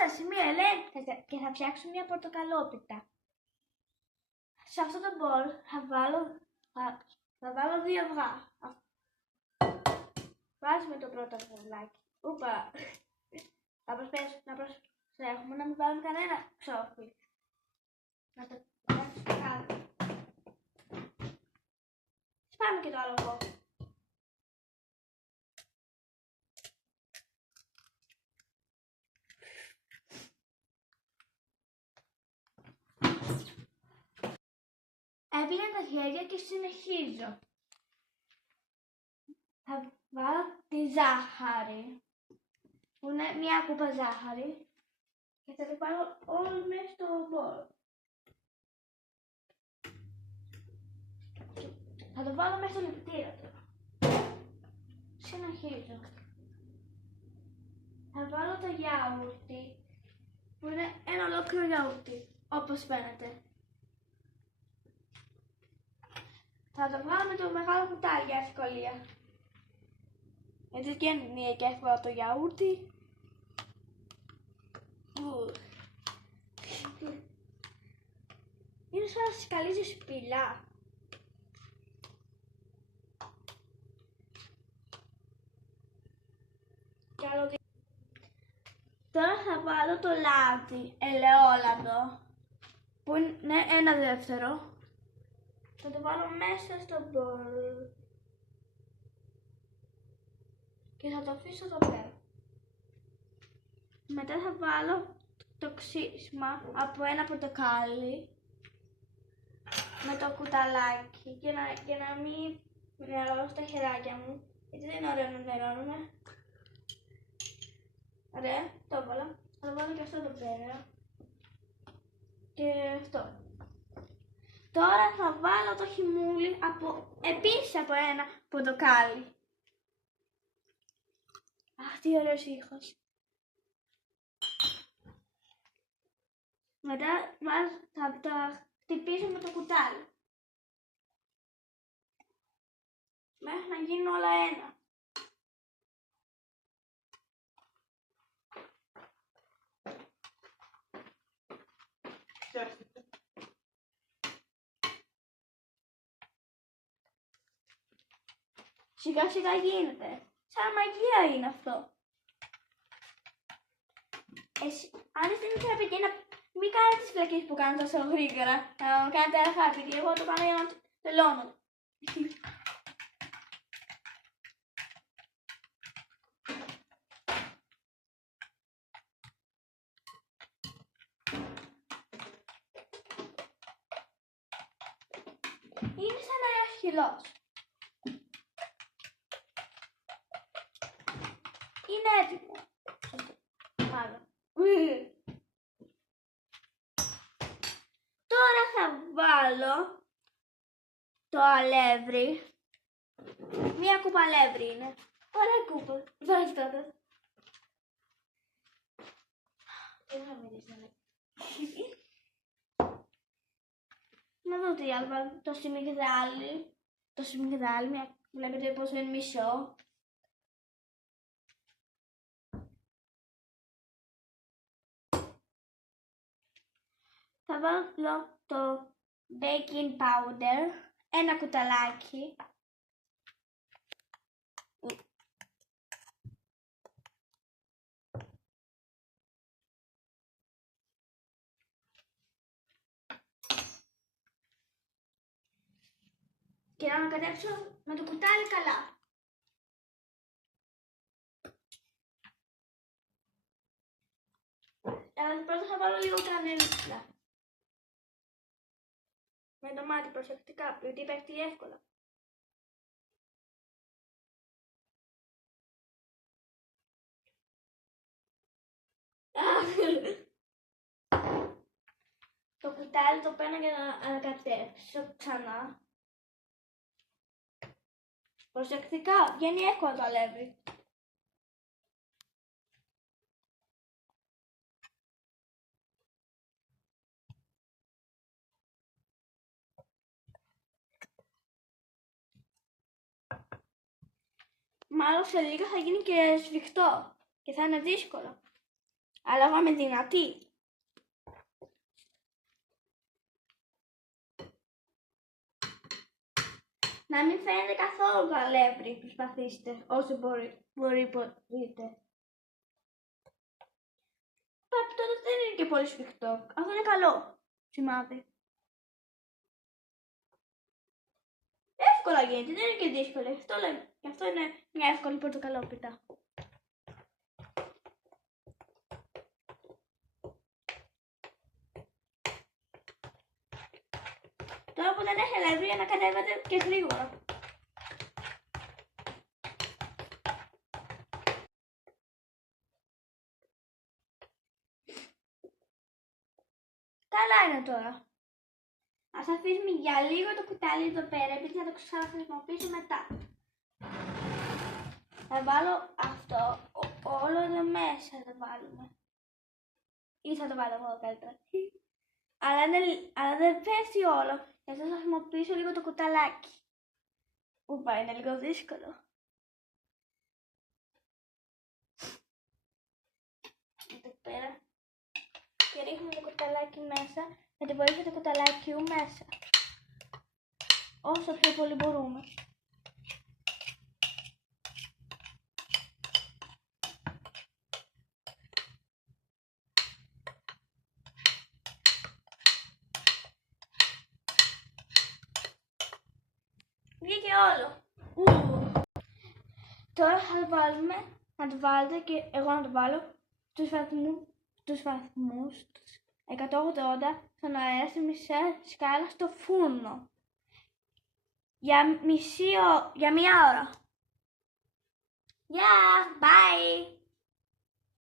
σας, είμαι η Ελένη και θα φτιάξω μια πορτοκαλόπιτα. Σε αυτό το μπολ θα βάλω 2 αυγά. Βάζουμε το πρώτο αυγάκι. Ούπα! Να προσέχουμε να μην βάλουμε κανένα ψόφι. Να το βάζουμε κάτω. Σπάμε και το άλλο αυγό. Έβγαινα τα χέρια και συνεχίζω. Θα βάλω τη ζάχαρη, που είναι μια κούπα ζάχαρη, και θα το βάλω όλο μέσα στο μπολ. Θα το βάλω μέσα στο λιπτήρα τώρα. Συνεχίζω. Θα βάλω το γιαούρτι, που είναι ένα ολόκληρο γιαούρτι, όπως φαίνεται. Θα το βάλω με το μεγάλο κουτάλι για ευκολία. Έτσι και είναι και εύκολα το γιαούρτι. Είναι σαν να σκαλίζει σπηλά. Τώρα θα βάλω το λάδι ελαιόλαδο, που είναι ένα δεύτερο. Θα το βάλω μέσα στο μπολ και θα το αφήσω εδώ πέρα. Μετά θα βάλω το ξύσμα από ένα πορτοκάλι με το κουταλάκι για να μην νερώσω τα χεράκια μου, γιατί δεν είναι ωραίο να νερώνουμε. Ωραία, το έβαλα. Θα το βάλω και αυτό εδώ πέρα. Και αυτό. Τώρα θα βάλω το χυμούλι επίσης από ένα πορτοκάλι. Αχ, τι ωραίος ήχος. Μετά θα τα χτυπήσω με το κουτάλι. Μέχρι να γίνουν όλα ένα. Σιγά σιγά γίνεται. Σαν μαγεία είναι αυτό. Αν είστε μικρά παιδιά, μην κάνετε τις φλακές που κάνετε τόσο γρήγορα. Να κάνετε ένα χάρτη, γιατί εγώ το κάνω για να τελώνω. Είναι σαν ένα χυλός. Είναι έτοιμο. Μάλλον. Τώρα θα βάλω το αλεύρι. Μία κούπα αλεύρι είναι. Ωραία κούπα. Βάζω τότε. Δεν θα μιλήσω. Να δω τι άλλο βάλω. Το σιμιγδάλι. Το σιμιγδάλι. Βλέπετε πόσο είναι μισό. Θα βάλω το baking powder, ένα κουταλάκι. Και να ανακατέψω με το κουτάλι καλά. Πρώτα θα βάλω λίγο κανέλα. Με το μάτι προσεκτικά, γιατί πέφτει εύκολα. Το κουτάλι το παίρνω για να ανακατέψω ξανά. Προσεκτικά, βγαίνει εύκολα το αλεύρι. Μάλλον σε λίγα θα γίνει και σφιχτό και θα είναι δύσκολο. Αλλά εγώ είμαι δυνατή. Να μην φαίνεται καθόλου το αλεύρι, προσπαθήστε όσο μπορείτε. Τότε δεν είναι και πολύ σφιχτό. Αυτό είναι καλό σημάδι. Εύκολα γίνεται, δεν είναι και δύσκολο. Γι' αυτό είναι μια εύκολη πορτοκαλόπιτα. Τώρα που δεν έχει αλεύρι, ανακατεύεται και γρήγορα. Καλά είναι τώρα. Ας αφήσουμε για λίγο το κουτάλι εδώ πέρα, επειδή θα το ξαναχρησιμοποιήσω μετά. Θα βάλω αυτό όλο εδώ μέσα, θα βάλουμε. Ή θα το βάλω εγώ καλύτερα. Αλλά δεν πέσει όλο, γιατί θα χρησιμοποιήσω λίγο το κουταλάκι. Ούπα, είναι λίγο δύσκολο. Εδώ πέρα. Και ρίχνουμε το κουταλάκι μέσα, με την βοήθεια του κουταλάκιου μέσα. Όσο πιο πολύ μπορούμε. Βγήκε όλο. Τώρα θα το βάλουμε, να το βάλετε και εγώ να το βάλω στους βαθμούς 180 στον αέρα στη μισή σκάλα στο φούρνο. Για μία ώρα. Bye!